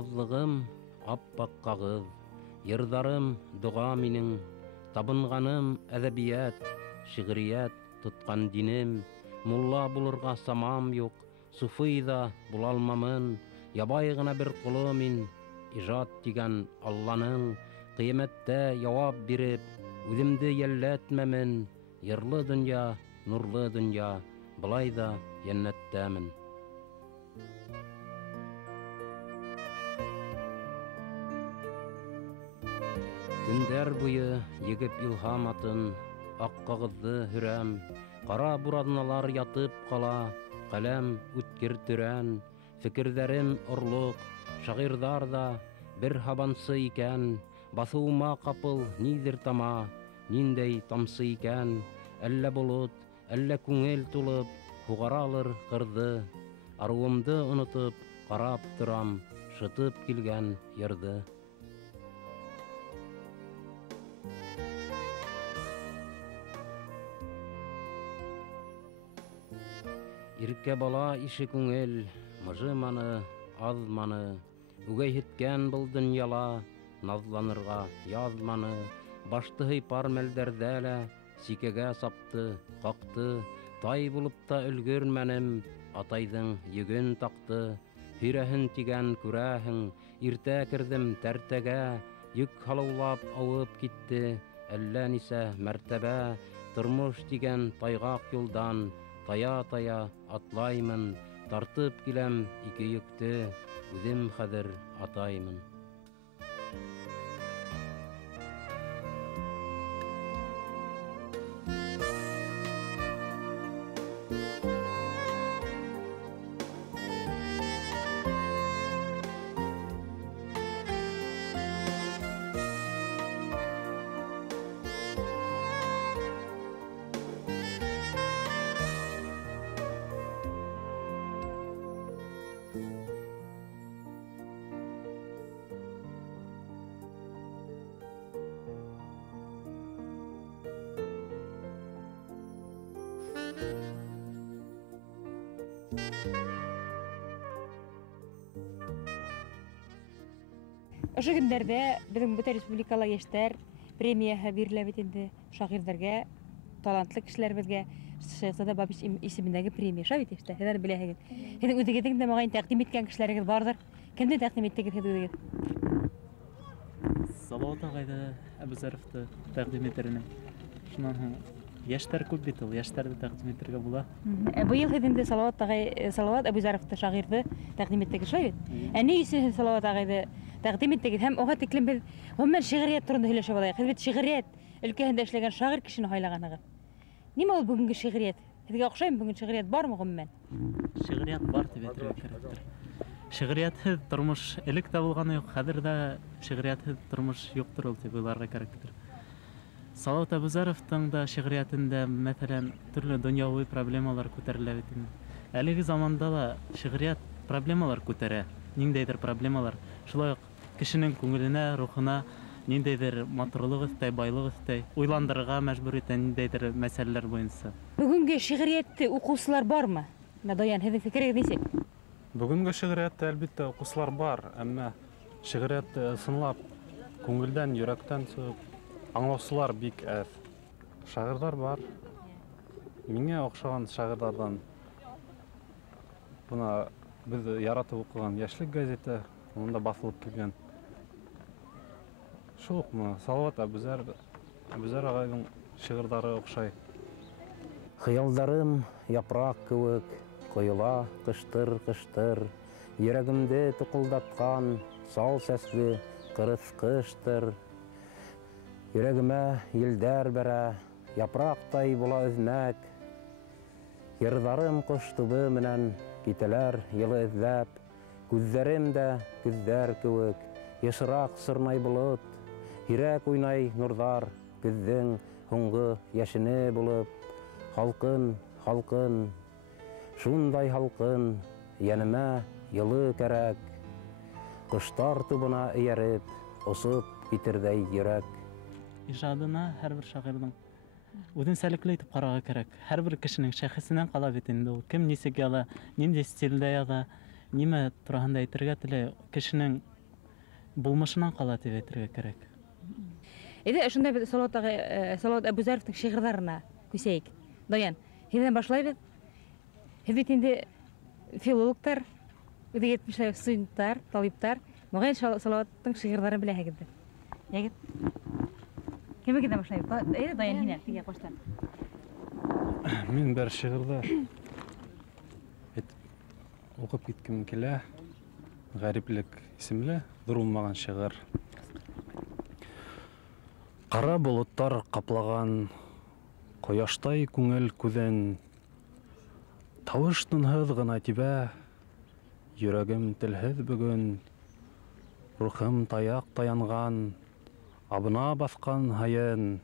Назлығым аппақ қағыз, йырдарым дұға минің, табынғаным әдәбият, шиғрият тұтқан динем, мулла булырға самам юк, суфыйда булалмамын, ябай гына бер кулы мин, ижад дигән Алланың, кыямәттә явап биреп, үземде йәлләтмәмен, йырлы дөнья, нурлы дөнья, былай да җәннәттәмен. Төндәр буе егеп илһам атын, ак кагызды хүрәм, кара буразналар ятып кала, каләм үткер төрән, фикердәрем орлык, шагыйрьдар да бер хабансы икән, басуыма капыл нидер тама, ниндәй тамсы икән, әллә болыт, әллә күңел тулып, хугаралыр кырды, аруымды онытып, карап торам, шытып килгән йырды. Иркә бала ише күңел, мыжыманы, азманы, үгәйһеткән был дөньяла, назланырга язманы, башты һыйпар мәлдәрдә лә, сикәгә сапты, какты, тай булып та өлгөрмәнем, атайдың йөгөн тақты, һирәһен тигән күрәһең, иртә кердем тәртәгә, йөк һалаулап авып китте, әллә нисә мәртәбә, тормыш дигән тайгак юлдан, тая-тая атлаймын, тартып киләм ике йөкте, үзем хәзер атаймын. Ошо көндәрдә безнең бөтен республикала яшьтәр премияһы бирелә бит инде шагыйрьләргә, талантлы кешеләребезгә, Шәһзадә Бабич исемендәге премия шабит яшьтә. Һез беләһегез. Һезнең үзегезнең дә маңай тәкъдим иткән кешеләрегез бардыр. Кемне тәкъдим иттегез үзегез? Салават агайды, Әбүзәровты тәкъдим итермен. Шуннан һуң яшьтәр күп бит ул, яшьтәрне тәкъдим итәргә була. Быел һез инде Салават Әбүзәровты шагыйрьне тәкъдим иттегез шабит. Ни өчен Салават агайды тәкъдим иттегез һәм аңа тиклем без гомумән шигърият турында һөйләшә алайык. Һез бит шигърият өлкәһендә эшләгән шагыйрь кешене хайлаганыгыз. Нимә ул бүгенге шигърият? Һезгә охшаймы бүген шигърият бармы гомумән? Шигърият бар дип әйтергә кирәктер. Шигъриятһез тормыш элек тә булганы юк, хәзер дә шигъриятһез тормыш юктыр ул дип уйларга кирәктер. Салават Әбүзәровтың да шигъриятендә, мәсәлән, төрле дөньяви проблемалар күтәрелә бит инде. Әлеге заманда да шигърият проблемалар күтәрә, ниндәйдер проблемалар. Шулай ук кешенең күңеленә, рухына ниндәйдер матурлык өстәй, байлык өстәй, уйландырырга мәҗбүр итә ниндәйдер мәсьәләләр буенча. Бүгенге шигъриятты укучылар бармы? Даян, һезнең фикерегез ничек? Бүгенге шигъриятта әлбәттә укучылар бар, әмма шигъриятты ысынлап, күңелдән, йөрәктән чыгып аңлаучылар бик әз. Шагыйрьләр бар. Миңа охшаган шагыйрьләрдән буна без яратып укыган Яшьлек газеты, монда басылып килгән. Шул Салават Әбүзәр агайның шигырьләре охшай. Хыялдарым япрак кебек, коела кыштыр-кыштыр, йөрәгемде тукылдаткан сал сәсле кырыс кыштыр. Йөрәгемә елдәр бәрә, япрактай була өзмәк. Йырдарым кош тубы менән китәләр йылы эзләп, күзләрем дә күзләр кебек, ешрак сырнай болыт, йөрәк уйнай нурдар, күздең һуңгы яшене булып, халкын, халкын, шундай халкын, янәмә йылы кәрәк, коштар тубына ияреп, осып китердәй йөрәк. Ижадына һәрбер шагыйрьнең үзенчәлекле итеп карарга кирәк. Һәрбер кешенең шәхесеннән кала бит инде ул. Кем нисек яза, нинди стильдә яза, нимә тураһында әйтергә теләй, кешенең булмышынан ҡала тип әйтергә кәрәк. Әйҙә, шундай бит Салауат Әбүзәровтың шиғырҙарына күсәйек. Даян, һеҙҙән башлайбыҙ. Һеҙ бит инде филологтар, үҙегеҙ эшләү студенттар, талиптар. Моғайын Салауаттың шиғырҙарын беләһегеҙҙер. Ягеҙ. Кемегеҙҙән башлайбыҙ? Әйҙә, Даян, һинә, тиге ҡуштан. Мин бер шиғырҙа уҡып киткем килә. Ғәриплек исемле, ҙур булмаған шиғыр. Ҡара болоттар ҡаплаған, ҡояштай күңел күҙен, тауыш тынһыҙ ғына тибә, йөрәгем телһеҙ бөгөн, рухым таяҡ таянған, абына баҫҡан һайын,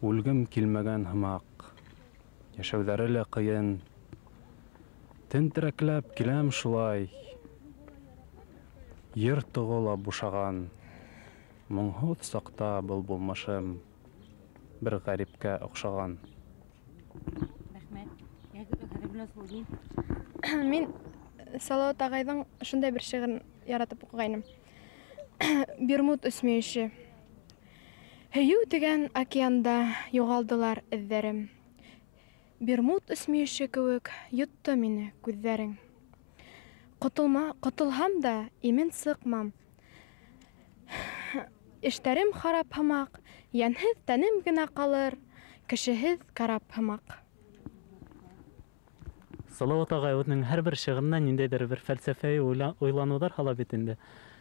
үлгем килмәгән һымаҡ, йәшәүҙәре лә ҡыйын, тентәрәкләп киләм шулай, ер тоғола бушаған, моңһоҙ саҡта был булмашым, бер ғәрипкә оҡшаған. Мин Салауат ағайҙың шундай бер шиғырын яратып уҡығайным. Бермуд өсмөйөшө. Һөйөү тигән океанда юғалдылар эҙҙәрем. Бермуд өсмөйөшө кеүек йотто мине күҙҙәрең. Ҡотолһам да имен сыҡмам. Эштәрем харап һымаҡ, йәнһеҙ тәнем генә ҡалыр, кешеһеҙ карап һымаҡ. Салауат ағай үҙенең һәр бер шиғырына ниндәйҙер бер фәлсәфәи уйланыуҙар һала бит инде.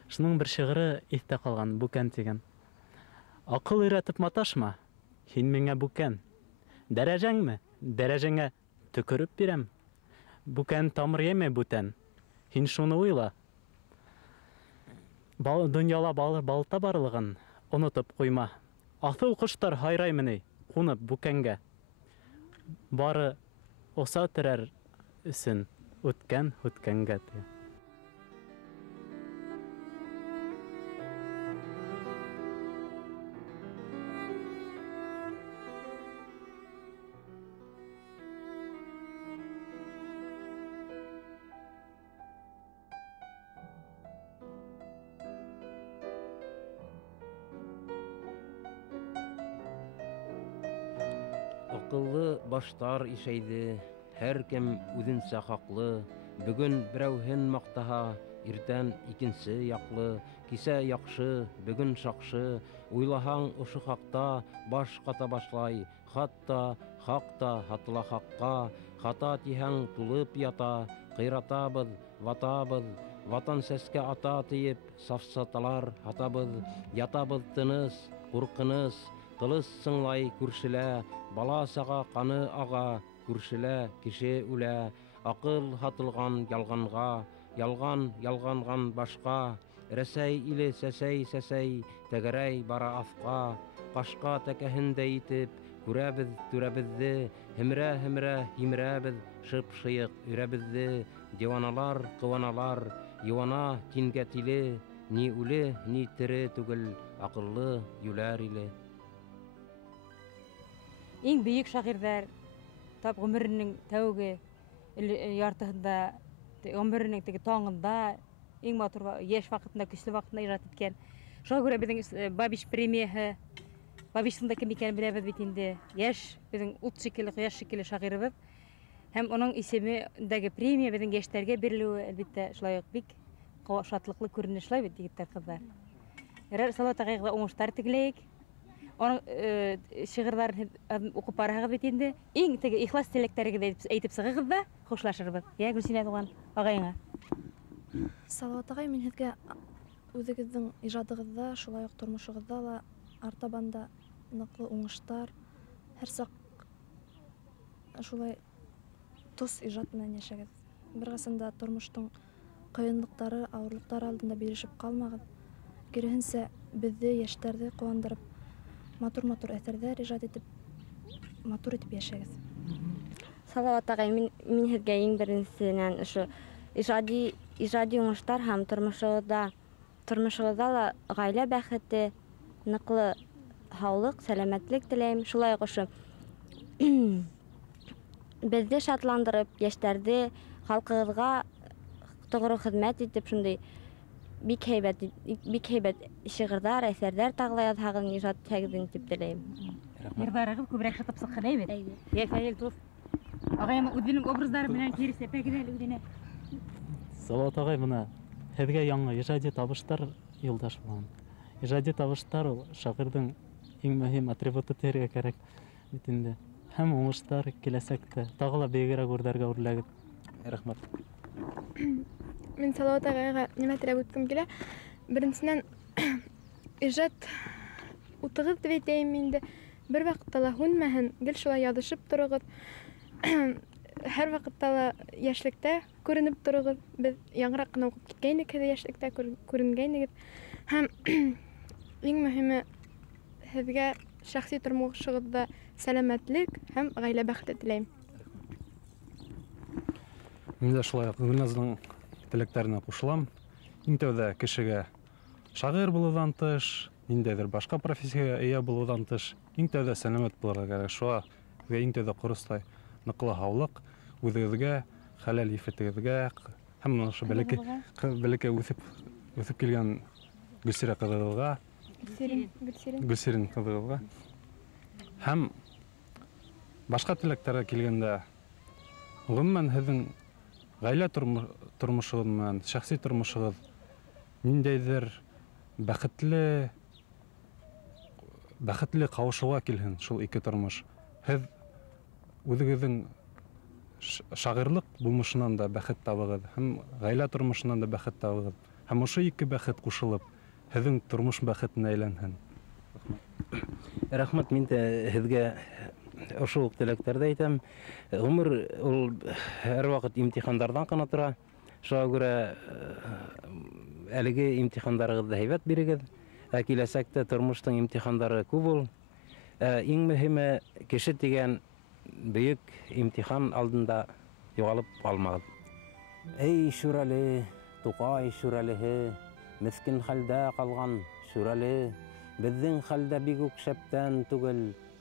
Шуның бер шиғыры иҫтә ҡалған, Бүкән тигән. Аҡыл өйрәтеп маташма, һин миңә бүкән. Дәрәжәңме? Дәрәжәңә төкөрөп бирәм. Бүкән тамыр йәмәй бүтән. Һин шуны уйла. Донъяла балта барлығын онотоп ҡуйма. Аҫыл ҡоштар һайраймы ни, ҡунып бүкәнгә. Бары оса терәр өсөн үткән һүткәнгә. Аҡыллы баштар ишәйҙе, һәр кем үҙенсә хаҡлы. Бөгөн берәүһен маҡтаһа, иртән икенсе яҡлы. Кисә яҡшы, бөгөн шаҡшы. Уйлаһаң ошо хаҡта баш ҡата башлай. Хатта хаҡ та һатыла хаҡҡа. Хата тиһәң тулып ята. Ҡыйратабыҙ, ватабыҙ. Ватан сәскә ата тиеп, сафсаталар һатабыҙ. Ятабыҙ тыныс, ҡурҡыныс. Ҡылыс сыңлай күршелә, бала саға ҡаны аға, күршелә кеше үлә. Аҡыл һатылған ялғанға, ялған ялғанған башҡа. Рәсәй иле сәсәй, тәгәрәй бара аҫҡа. Ҡашҡа тәкәһендә итеп, күрәбеҙ түрәбеҙҙе. Һемерә һимерәбеҙ, шып-шыйыҡ өйрәбеҙҙе. Диваналар, ҡыуаналар, йыуана тингә тиле. Ни үле, ни тере түгел, аҡыллы йүләр иле. Иң бейек шағирҙар, тап ғүмеренең тәүге яртыһында, ғүмеренең теге таңында, иң матур йәш ваҡытында, көслө ваҡытында ижад иткән. Шуға күрә беҙҙең Бабич премияһы, Бабичтың да кем икәнен беләбеҙ бит инде. Йәш, беҙҙең ут шикелле, ҡояш шикелле шағирыбыҙ. Һәм уның исемендәге премия беҙҙең йәштәргә бирелеүе, әлбиттә, шулай уҡ бик шатлыҡлы күренешләй бит, егеттәр, ҡыҙҙар. Салауат ағайға уңыштар теләйек. Оның шиғырҙарын уҡып бараһығыҙ бит инде. Иң теге ихлас теләктәрегеҙҙе әйтеп сығығыҙ ҙа, хушлашырбыҙ. Йә, Гөлсинә туған ағайыңа. Салауат ағай, мин һеҙгә үҙегеҙҙең ижадығыҙҙа, шулай уҡ тормошоғоҙҙа ла артабанда ныҡлы уңыштар, һәр саҡ шулай тос ижад менән йәшәгеҙ. Бер ҡасан тормоштоң ҡыйынлыҡтары, ауырлыҡтары алдында бирешеп ҡалмағыҙ. Киреһенсә, беҙҙе, йәштәрҙе ҡыуандырып, матур-матур әҫәрҙәр ижад итеп, матур итеп йәшәгеҙ. Салауат ағай, мин һеҙгә иң беренсенән ошо ижади уңыштар һәм тормошоғоҙҙа ла ғаилә бәхете, ныҡлы һаулыҡ, сәләмәтлек теләйем. Шулай уҡ ошо беҙҙе шатландырып, йәштәрҙе халкыгызга тогру хезмәт итеп шундый бик һәйбәт шигырьләр, әсәрләр тагыла язһагыз, иҗат итсәгез дип теләйм. Йырдарыгыз күбрәк шытып сыккан бит. Я Фәйел Туф. Агайым үзенең образлары белән кирсәпә генә үзенә. Салават агай, менә һеҙгә яңы ижади табыштар юлдаш булган. Ижади табыштар ул шагыйрьнең иң мөһим атрибуты тияргә кирәк бит инде. Һәм уңыштар киләсәктә тагы ла бигрәк үрдәргә үрләгез. Рәхмәт. Мен Салават агайга нимә теләп үткәм килә. Беренчедән иҗат утыгыз дип әйтәм инде. Бер вакытта ла һүнмәһен, гел шулай язышып торыгыз. Һәр вакытта ла яшьлектә күренеп торыгыз. Без яңрак кына укып киткәйнек, һәр яшьлектә күренгәйнек. Һәм иң мөһиме һезгә шәхси тормышыгызда сәламәтлек һәм гаилә бәхете теләйм. Мин дә шулай Гөлназның теләкләренә кушылам. Иң тәүдә кешегә шагыйрь булудан тыш, ниндәйдер башка профессиягә ия булудан тыш, иң тәүдә сәламәт булырга кирәк. Шуңа иң тәүдә корыстай ныклы һаулык, үзегезгә, хәләл ифетегезгә һәм ошо бәләкәй үсеп килгән Гөлсирә кызыгызга, Гөлсирин кызыгызга һәм башка теләктәргә килгәндә, гомумән һезнең гаилә тормышыгыз менән шәхси тормышыгыз ниндәйдер бәхетле кавышуга килһен шул ике тормыш. Һез үзегезнең шагыйрлык булмышынан да бәхет табыгыз, һәм гаилә тормышынан да бәхет табыгыз. Һәм ошо ике бәхет кушылып, һезнең тормыш бәхетенә әйләнһен. Рәхмәт, мин дә һеҙгә ошо ук теләктәрҙе әйтәм. Ғүмер ул һәр ваҡыт имтихандарҙан ғына тора. Шуға күрә әлеге имтихандарығыҙҙы һәйбәт бирегеҙ. Киләсәктә тормоштың имтихандары күп ул. Иң мөһиме, кеше тигән бөйөк имтихан алдында юғалып алмағыҙ. Эй шүрәле, Туҡай шүрәлеһе, меҫкен хәлдә ҡалған шүрәле, беҙҙең хәлдә бик үк шәптән түгел,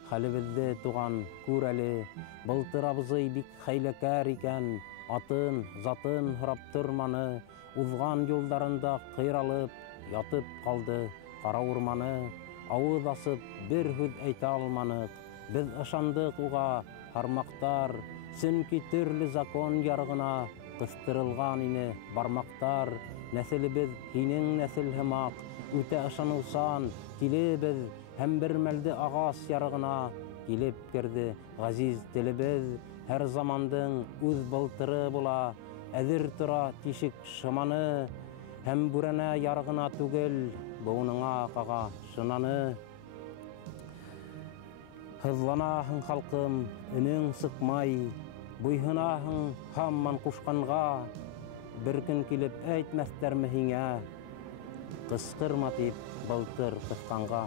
хәлебеҙҙе туған күрәле. Былтыр абзый бик хәйләкәр икән, атын, затын һорап торманы, уҙған юлдарында ҡыйралып, ятып ҡалды ҡара урманы. Ауыҙ асып бер һүҙ әйтә алманыҡ, беҙ ышандыҡ уға һармаҡтар, сөнки төрлө закон ярғына ҡыҫтырылған ине бармаҡтар. Нәҫелебеҙ һинең нәҫел һымаҡ, үтә ышаныусан килебеҙ, һәм бер мәлде ағас ярығына килеп керҙе ғәзиз телебеҙ. Һәр замандың үҙ былтыры була, әҙер тора тишек шыманы, һәм бүрәнә ярығына түгел, быуыныңа ҡаға шынаны. Һыҙланаһың халҡым, өнөң сыҡмай, буйһынаһың һаман ҡушҡанға, бер көн килеп әйтмәҫтәрме һиңә, ҡысҡырма тип былтыр ҡыҫҡанға.